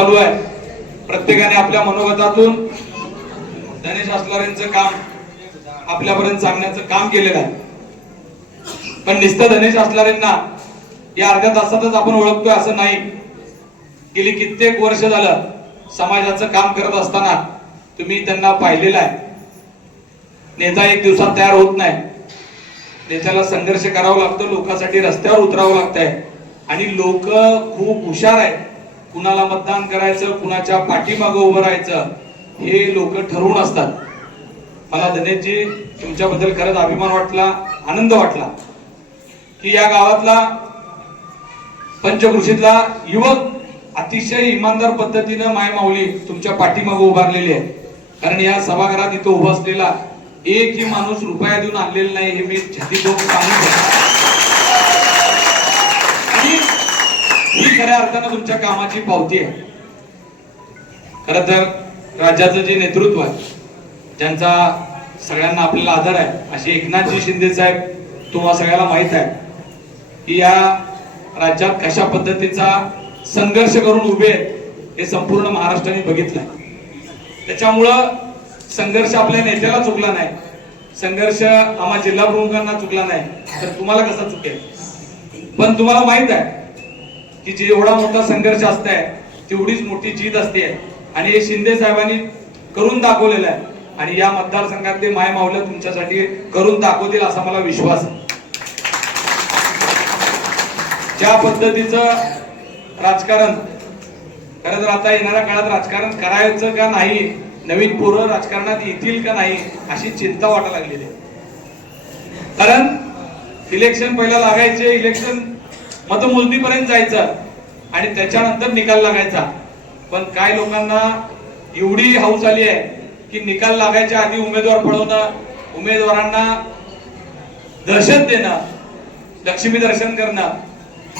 चालू आहे. प्रत्येकाने आपल्या मनोगतातून गणेश असलारेंचं काम आपल्यापर्यंत सांगण्याचं काम केलेलं आहे. पण नुसतं गणेश असलारेंना या अर्ध्या तासातच आपण ओळखतोय असं नाही. गेली कित्येक वर्ष झालं समाजाचं काम करत असताना तुम्ही त्यांना पाहिलेलं आहे. नेता एक दिवसात तयार होत नाही. नेत्याला संघर्ष करावा लागतो, लोकांसाठी रस्त्यावर उतरावं लागतंय. आणि लोक खूप हुशार आहेत. कुणाला मतदान करायचं, कुणाच्या पाठीमागे उभं राहायचं हे लोक ठरवून असतात. मला दिनेशजी तुमच्याबद्दल खरंच अभिमान वाटला, आनंद वाटला की या गावातला पंचकृषीतला युवक अतिशय इमानदार पद्धतीनं माय माऊली तुमच्या पाठीमागे उभारलेली आहे. कारण या सभागृहात इथं उभा असलेला एकही माणूस रुपया देऊन आणलेला नाही हे मी छातीतोड सांगू शकतो. आणि ही खऱ्या अर्थानं तुमच्या कामाची पावती आहे. खरं तर राज्याचं जे नेतृत्व आहे, ज्यांचा सगळ्यांना आपल्याला आदर आहे, असे एकनाथजी शिंदे साहेब तुम्हाला सगळ्याला माहित आहे की या राज्यात कशा पद्धतीचा संघर्ष करून उभे आहेत हे संपूर्ण महाराष्ट्राने बघितलंय. त्याच्यामुळं संघर्ष आपल्या नेत्याला चुकला नाही, संघर्ष आम्हा जिल्हा प्रमुखांना चुकला नाही, तर तुम्हाला कसा चुकेल. पण तुम्हाला माहित आहे की जे एवढा मोठा संघर्ष असतंय तेवढीच मोठी जीत असते. आणि हे शिंदे साहेबांनी करून दाखवलेलं आहे. आणि या मतदारसंघातले माय माऊल्या तुमच्यासाठी करून दाखवतील असा मला विश्वास आहे. ज्या पद्धतीचं राजकारण खरं तर आता येणाऱ्या काळात राजकारण करायचं का नाही, नवीन पोरं राजकारणात येतील का नाही अशी चिंता वाटायला लागलेली आहे. कारण इलेक्शन पहिला लागायचे, इलेक्शन मतमोजणीपर्यंत जायचं आणि त्याच्यानंतर निकाल लागायचा. पण काय लोकांना एवढी हौस आली आहे की निकाल लागायच्या आधी उमेदवार पळवणं, उमेदवारांना दहशत देणं, लक्ष्मी दर्शन करणं,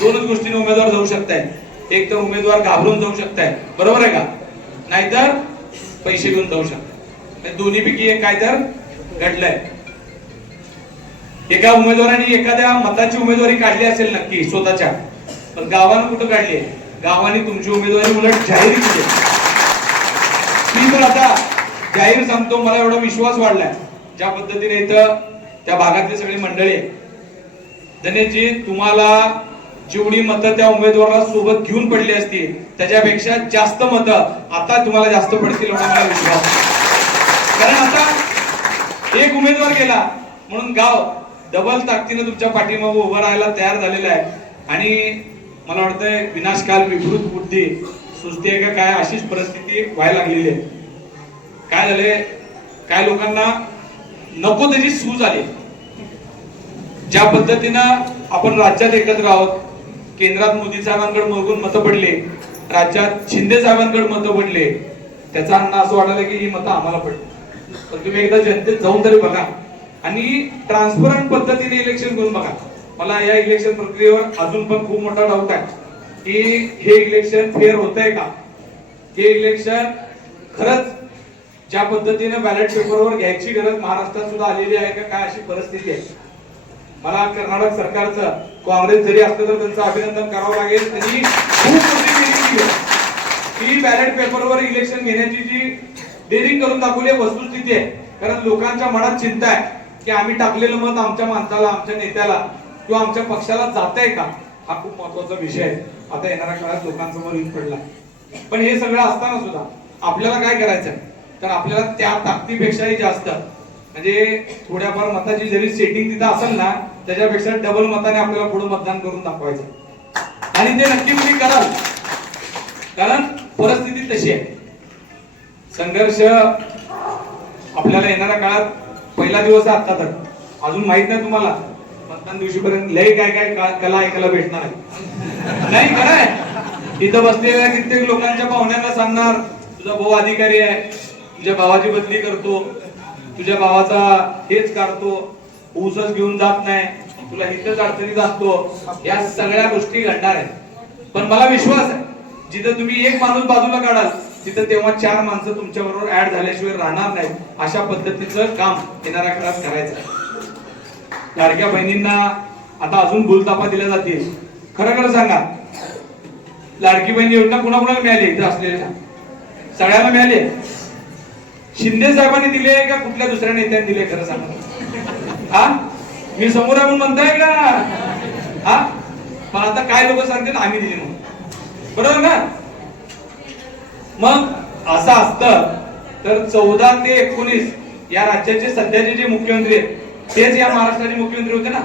दोनच गोष्टीने उमेदवार जाऊ शकताय. एक तर उमेदवार घाबरून जाऊ शकताय, बरोबर आहे का, नाहीतर पैसे घेऊन जाऊ शकताय. दोन्ही पैकी एक काय तर घडलंय. एका उमेदवाराने एखाद्या मताची उमेदवारी काढली असेल नक्की स्वतःच्या, पण गावानं कुठं काढली? गावाने तुमची उमेदवारी उलट जाहीर केली. मी तर आता जाहीर सांगतो, मला एवढा विश्वास वाढलाय ज्या पद्धतीने इथं त्या भागातली सगळी मंडळी आहे. गणेशजी तुम्हाला जेवढी मतं त्या उमेदवाराला सोबत घेऊन पडली असती त्याच्यापेक्षा जास्त मतं आता तुम्हाला जास्त पडतील एवढा मला विश्वास. कारण आता एक उमेदवार गेला म्हणून गाव डबल ताकदीने तुमच्या पाठीमागे उभं राहायला तयार झालेलं आहे. आणि मला वाटतंय विनाशकाल विकृत बुद्धी सुचते का काय अशीच परिस्थिती व्हायला लागलेली आहे. काय झाले, काय लोकांना नको त्याची सूज आली. ज्या पद्धतीनं आपण राज्यात एकत्र आहोत, केंद्रात मोदी साहेबांकडे मागून मतं पडले, राज्यात शिंदे साहेबांकडे मतं पडले, त्याचा अन्न असं वाटलं की ही मतं आम्हाला पडली. पण तुम्ही एकदा जनतेत जाऊन तरी बघा आणि ट्रान्सपरंट पद्धतीने इलेक्शन करून बघा. मला या इलेक्शन प्रक्रियेवर अजून पण खूप मोठा डाऊट आहे की हे इलेक्शन फेअर होतंय का, हे इलेक्शन खरंच ज्या पद्धतीने बॅलेट पेपरवर घ्यायची गरज महाराष्ट्रात सुद्धा आलेली आहे का, काय अशी परिस्थिती आहे. मला कर्नाटक सरकारचं काँग्रेस जरी असलं तर त्यांचं अभिनंदन करावं लागेल. त्यांनी खूप मोठी डेअरिंग केली की बॅलेट पेपरवर इलेक्शन घेण्याची जी डेअरिंग करून दाखवली वस्तुस्थिती आहे. कारण लोकांच्या मनात चिंता आहे की आम्ही टाकलेलं मत आमच्या माणसाला, आमच्या नेत्याला किंवा आमच्या पक्षाला जातंय का, हा खूप महत्वाचा विषय आहे. आता येणाऱ्या काळात लोकांसमोर येऊन पडला. पण हे सगळं असताना सुद्धा आपल्याला काय करायचं तर आपल्याला त्या ताकदीपेक्षाही जास्त म्हणजे थोड्याफार मताची जरी सेटिंग तिथं असेल ना त्याच्यापेक्षा डबल मताने आपल्याला पुढे मतदान करून दाखवायचं. आणि ते नक्की तुम्ही कराल, कारण परिस्थिती तशी आहे. संघर्ष आपल्याला येणाऱ्या काळात पहिला दिवस आहे आता तर अजून माहित नाही तुम्हाला, मतदान दिवशीपर्यंत लय काय काय कला ऐकायला भेटणार आहे. नाही काय इथं बसलेल्या कित्येक लोकांच्या पाहुण्यांना सांगणार तुझा भाऊ अधिकारी आहे, तुझ्या भावाची बदली करतो, तुझ्या भावाचा हेच काढतो, ऊसच घेऊन जात नाही, तुला हिथच अडचणीत असतो, या सगळ्या गोष्टी घडणार आहेत. पण मला विश्वास आहे जिथं तुम्ही एक माणूस बाजूला काढाल तिथं तेव्हा चार माणसं तुमच्या बरोबर ऍड झाल्याशिवाय राहणार नाहीत. अशा पद्धतीचं काम येणाऱ्या काळात करायचं. लाडक्या बहिणींना आता अजून भूलतापा दिल्या जातील. खरं खरं सांगा लाडकी बहीण योजना कुणाकुणाला मिळाली इथं असलेल्या? सगळ्यांना मिळाली? शिंदे साहेबांनी दिले का कुठल्या दुसऱ्या नेत्यांनी दिले? खरं सांगा. हा, मी समोर आहे म्हणून म्हणताय का? हा, पण आता काय लोक सांगतील आम्ही दिली म्हणून, बरोबर ना? मग असं असतं तर 14 ते 19 या राज्याचे सध्याचे जे मुख्यमंत्री आहेत तेच या महाराष्ट्राचे मुख्यमंत्री होते ना.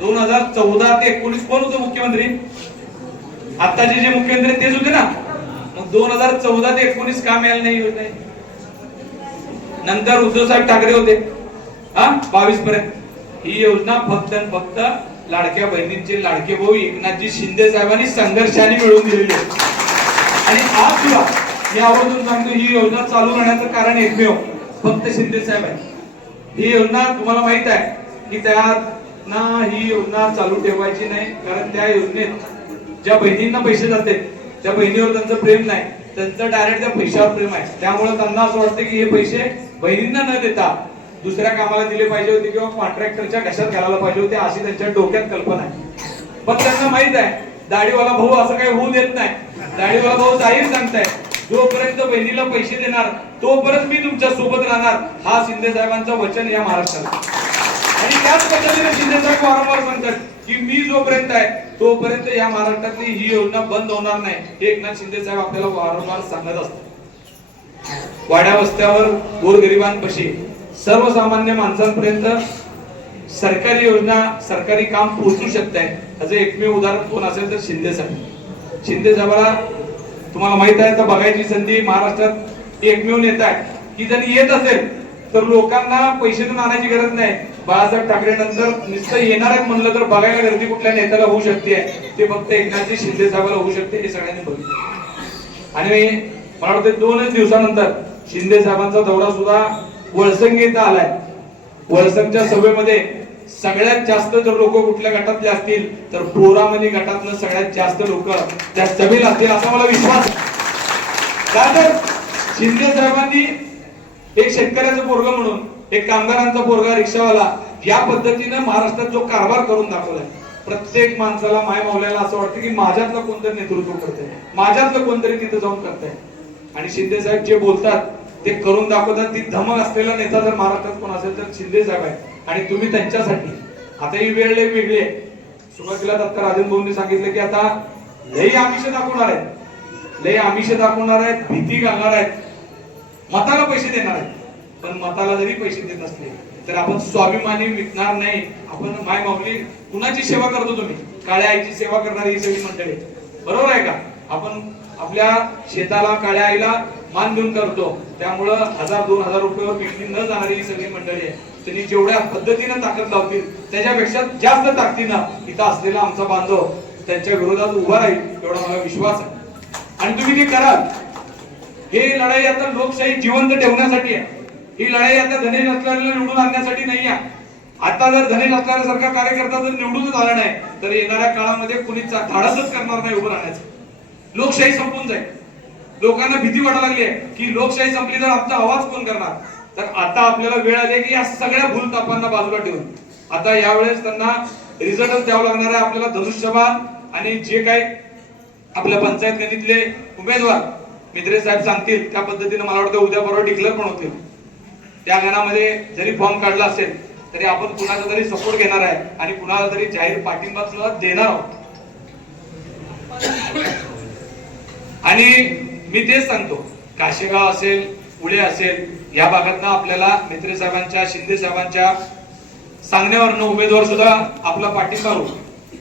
2014 ते 19 कोण होते मुख्यमंत्री? आताचे जे मुख्यमंत्री तेच होते ना. मग 2014 ते 19 का मिळालं नाही होत नाही? नंतर उद्धव साहेब ठाकरे होते, हा, 22 पर्यंत. ही योजना फक्त आणि फक्त लाडक्या बहिणींचे लाडके भाऊ एकनाथजी शिंदे साहेबांनी संघर्षाने मिळवून दिलेली आहे. आणि आज सुद्धा मी आवर्जून सांगतो, ही योजना चालू राहण्याचं कारण एकमेव फक्त शिंदे साहेब आहे. ही योजना तुम्हाला माहित आहे की त्यांना ही योजना चालू ठेवायची नाही, कारण त्या योजनेत ज्या बहिणींना पैसे जाते त्या बहिणीवर त्यांचं प्रेम नाही, त्यांचं डायरेक्ट त्या पैशावर प्रेम आहे. त्यामुळे त्यांना असं वाटतं की हे पैसे बहिणींना न देता दुसऱ्या कामाला दिले पाहिजे होते किंवा कॉन्ट्रॅक्टरच्या घशात घालायला पाहिजे होते, अशी त्यांच्या डोक्यात कल्पना आहे. पण त्यांना माहित आहे दाढीवाला भाऊ असं काही होऊ देत नाही. दाढीवाला भाऊ जाहीर सांगताय जोपर्यंत बहिणीला पैसे देणार तोपर्यंत मी तुमच्या सोबत राहणार, हा शिंदे साहेबांचं वचन या महाराष्ट्राला. आणि त्याच पद्धतीने शिंदे साहेब वारंवार सांगतात की मी जोपर्यंत आहे तोपर्यंत या महाराष्ट्रातली ही योजना बंद होणार नाही, हे एकनाथ शिंदे साहेब आपल्याला वारंवार सांगत असतात. वाड्या वस्त्यावर गोरगरिबांपाशी सर्वसामान्य माणसांपर्यंत सरकारी योजना सरकारी काम पोहोचू शकत आहे. याचं एकमेव उदाहरण कोण असेल तर शिंदे साहेब. शिंदे साहेबाला तुम्हाला माहित आहे तर बघायची संधी महाराष्ट्रात एकमेव नेता आहे की जर येत असेल तर लोकांना पैसे देऊन आणायची गरज नाही. बाळासाहेब ठाकरे नंतर नुसतं येणार आहेत म्हणलं तर बघायला गर्दी कुठल्या नेत्याला होऊ शकते, ते फक्त एकनाथजी शिंदे साहेबाला होऊ शकते, हे सगळ्यांनी बघितलं. आणि मला वाटतं 2च दिवसानंतर शिंदे साहेबांचा दौरा सुद्धा वळसंग येथे आलाय. वळसंगच्या सभेमध्ये सगळ्यात जास्त जर लोक कुठल्या गटातले असतील तर पोरामणी गटातलं सगळ्यात जास्त लोक त्या सभेला असतील असा मला विश्वास. का तर शिंदे साहेबांनी एक शेतकऱ्याचं पोरगा म्हणून, एक कामगारांचा पोरगा, रिक्षावाला या पद्धतीने महाराष्ट्रात जो कारभार करून दाखवलाय, प्रत्येक माणसाला माय मावल्याला असं वाटतं की माझ्यातलं कोणतरी नेतृत्व करतंय, माझ्यातलं कोणतरी तिथे जाऊन करतंय. आणि शिंदे साहेब जे बोलतात ते करून दाखवतात. ती धमक असलेला नेता जर महाराष्ट्रात कोण असेल तर शिंदे साहेब आहे. आणि तुम्ही त्यांच्यासाठी आता ही वेळ लई वेगळी आहे. सुरुवातीला दत्ता राजन भाऊंनी सांगितलं की आता लई आमिष दाखवणार आहेत, लई आमिष दाखवणार आहेत, भीती घालणार आहेत, मताला पैसे देणार आहेत. पण मताला जरी पैसे देत असले तर आपण स्वाभिमानी विकणार नाही. आपण माय माऊली कुणाची सेवा करतो? तुम्ही काळ्या आईची सेवा करणारी ही सगळी मंडळी, बरोबर आहे का? आपण आपल्या शेताला काळ्या आईला मान देऊन करतो, त्यामुळं 1000-2000 रुपयावर विकली न जाणारी ही सगळी मंडळी आहे. त्यांनी जेवढ्या पद्धतीनं ताकद लावतील त्याच्यापेक्षा जास्त ताकदीनं इथं असलेला आमचा बांधव त्यांच्या विरोधात उभा राहील एवढा मला विश्वास आहे. आणि तुम्ही ते कराल. हे लढाई आता लोकशाही जिवंत ठेवण्यासाठी आहे. ही लढाई आता धनेश असल्याला निवडून आणण्यासाठी नाही आहे. आता जर धनेश असल्यासारखा कार्यकर्ता जर निवडूनच आला नाही तर येणाऱ्या काळामध्ये कुणी धाडसच करणार नाही उभं राहण्याचं. लोकशाही संपून जाईल. लोकांना भीती वाटायला लागली आहे की लोकशाही संपली तर आमचा आवाज कोण करणार. तर आता आपल्याला वेळ आली की या सगळ्या भूलतापांना बाजूला ठेवून आता यावेळेस त्यांना रिझल्टच द्यावा लागणार आहे. आपल्याला धनुष्यबाण आणि जे काही आपल्या पंचायत गणितले उमेदवार मित्रे साहेब सांगतील त्या पद्धतीने मला वाटतं उद्या परवा डिक्लेअर पण होतील. त्या गणामध्ये जरी फॉर्म काढला असेल तरी आपण कुणाचा तरी सपोर्ट घेणार आहे आणि कुणाला तरी जाहीर पाठिंबा सुद्धा देणार आहोत. आणि मी तेच सांगतो, काशेगाव असेल, पुणे असेल या भागातनं आपल्याला मित्रे साहेबांच्या, शिंदे साहेबांच्या सांगण्यावरनं उमेदवार सुद्धा आपला पाठिंबा होईल.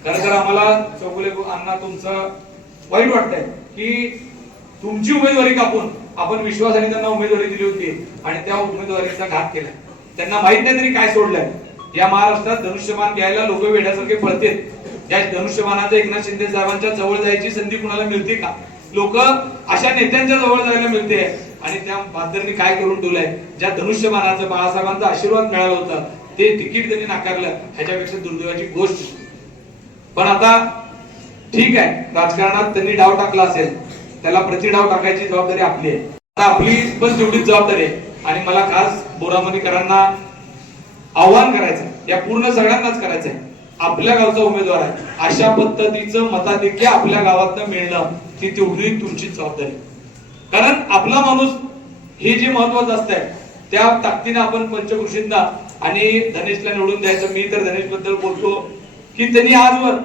खरं तर आम्हाला चौगुले अण्णा तुमचं वाईट वाटतंय की तुमची उमेदवारी कापून आपण विश्वासाने त्यांना उमेदवारी दिली होती आणि त्या उमेदवारीचा घात केलाय. त्यांना माहित नाही तरी काय सोडलंय. या महाराष्ट्रात धनुष्यबाण घ्यायला लोक वेड्यासारखे पळतात. त्या धनुष्यबाणाचं एकनाथ शिंदे साहेबांच्या जवळ जायची संधी कुणाला मिळते का? लोक अशा नेत्यांच्या जवळ जायला मिळते. आणि त्या बांधरनी काय करून ठेवलंय, ज्या धनुष्यबाणाचं बाळासाहेबांचा आशीर्वाद मिळाला होता ते तिकीट त्यांनी नाकारलं, ह्याच्यापेक्षा दुर्दैवाची गोष्ट. पण आता ठीक आहे, राजकारणात त्यांनी डाव टाकला असेल, त्याला प्रतिडाव टाकायची जबाबदारी आपली आहे. आता आपली पण तेवढीच जबाबदारी आहे. आणि मला खास बोरामणीकरांना आव्हान करायचं, या पूर्ण सगळ्यांनाच करायचंय, आपल्या गावचा उमेदवार आहे, अशा पद्धतीचं मताधिक्य आपल्या गावातनं मिळणं ती तेवढी तुमची जबाबदारी. कारण आपला माणूस हे जे महत्वाचं असतंय त्या ताकदीनं आपण पंचकृषींना आणि धनेशला निवडून द्यायचं. मी तर धनेश बद्दल बोलतो की त्यांनी आजवर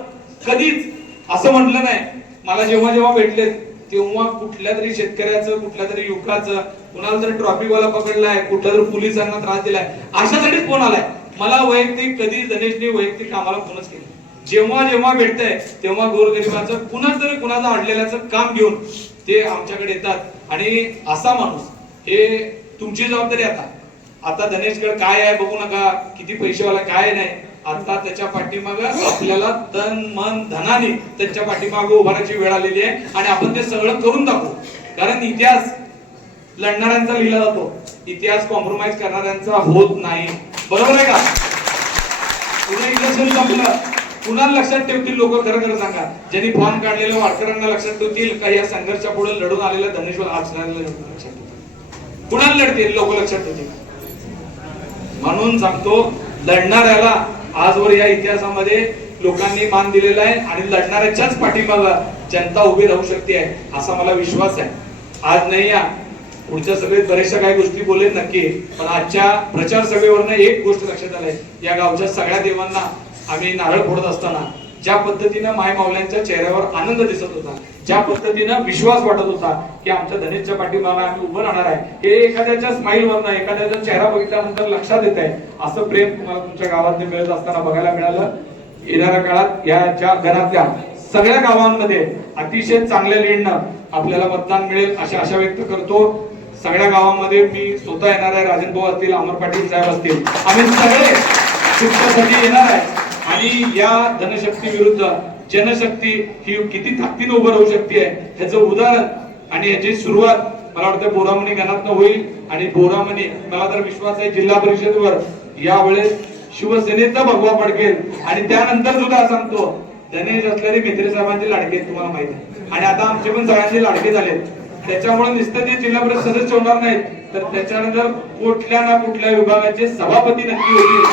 कधीच असं म्हटलं नाही. मला जेव्हा जेव्हा भेटले तेव्हा कुठल्या तरी शेतकऱ्याचं, कुठल्या तरी युवकाचं, कुणाला तरी ट्रॉफिकवाला पकडलाय, कुठल्या तरी पोलिसांना त्रास दिलाय, अशासाठी फोन आलाय. मला वैयक्तिक कधी धनेशने वैयक्तिक कामाला फोनच केला. जेव्हा जेव्हा भेटतंय तेव्हा गोरगरिबाचं कुणाच तरी कुणाचं अडलेल्याचं काम घेऊन ते आमच्याकडे येतात. आणि असा माणूस हे तुमची जबाबदारी. आता धनेशकडे काय आहे बघू नका, किती पैसेवाला काय नाही. आता त्याच्या पाठीमाग आपल्याला तन मन धनाने त्याच्या पाठीमागे उभारायची वेळ आलेली आहे आणि आपण ते सगळं करून दाखवू. कारण इतिहास लढणाऱ्यांचा लिहिला जातो, इतिहास कॉम्प्रोमाइज करणाऱ्यांचा होत नाही. बरोबर आहे का? पुन्हा इलेक्शन संपलं, कुणाला लक्षात ठेवतील लोक? खरं खरं सांगा. ज्यांनी फॉर्म काढलेल्या वारकऱ्यांना लक्षात ठेवतील का या संघर्षा पुढे लढून आलेल्या धनेश्वर आचरणाला लक्षात ठेवतील? कुणाला लढतील लोक लक्षात ठेवतील? म्हणून सांगतो, लढणाऱ्याला आजवर या इतिहासामध्ये लोकांनी मान दिलेला आहे आणि लढणाऱ्याच्याच पाठीमागे जनता उभी राहू शकते असा मला विश्वास आहे. आज नाही या पुढच्या सभेत बरेचशा काही गोष्टी बोलेल नक्की, पण आजच्या प्रचार सभेवरनं एक गोष्ट लक्षात आली. या गावच्या सगळ्या देवांना आम्ही नारळ फोडत असताना ज्या पद्धतीनं माय माऊल्यांच्या चेहऱ्यावर आनंद दिसत होता, ज्या पद्धतीनं विश्वास वाटत होता की आमच्या धनेशच्या पाठीमागे आम्ही उभं राहणार आहे, हे एखाद्याच्या स्माईल वरनं, एखाद्याचा चेहरा बघितल्यानंतर लक्षात येत आहे. असं प्रेम तुम्हाला तुमच्या गावात मिळत असताना बघायला मिळालं. येणाऱ्या काळात या गणातल्या सगळ्या गावांमध्ये अतिशय चांगल्या लीडनं आपल्याला मतदान मिळेल अशी आशा व्यक्त करतो. सगळ्या गावांमध्ये मी स्वतः येणार आहे. राजन भाऊ असतील, अमर पाटील साहेब असतील, आम्ही सगळे तुमच्यासाठी येणार आहे. आणि या धनशक्ती विरुद्ध जनशक्ती ही किती ताकदीने उभं राहू शकते ह्याचं उदाहरण आणि याची सुरुवात मला वाटतं बोरामणी गणातनं होईल. आणि बोरामणी, मला तर विश्वास आहे जिल्हा परिषदेवर यावेळेस शिवसेनेचा भगवा पडकेल. आणि त्यानंतर सुद्धा सांगतो, धनेश असलेले मित्र साहेबांचे लाडके तुम्हाला माहिती आहे आणि आता आमचे पण सगळ्यांचे लाडके झाले. त्याच्यामुळे नुसतं ते जिल्हा परिषद सदस्य होणार नाहीत, तर त्याच्यानंतर कुठल्या ना कुठल्या विभागाचे सभापती नक्की होतील.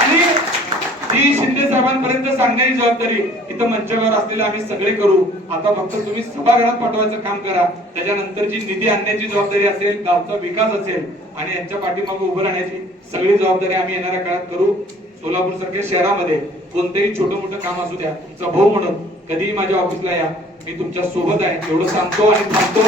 आणि ती शिंदे साहेबांपर्यंत सांगण्याची जबाबदारी इथं मंचावर असलेले आम्ही सगळे करू. आता फक्त तुम्ही सभागृहात पाठवायचं काम करा. त्याच्यानंतरची निधी आणण्याची जबाबदारी असेल, गावचा विकास असेल आणि यांच्या पाठीमागे उभं राहण्याची सगळी जबाबदारी आम्ही येणाऱ्या काळात करू. सोलापूर सारख्या शहरामध्ये कोणतेही छोटं मोठं काम असू द्या, तुमचा भाऊ म्हणून कधीही माझ्या ऑफिसला या, मी तुमच्या सोबत आहे एवढं सांगतो आणि थांबतो.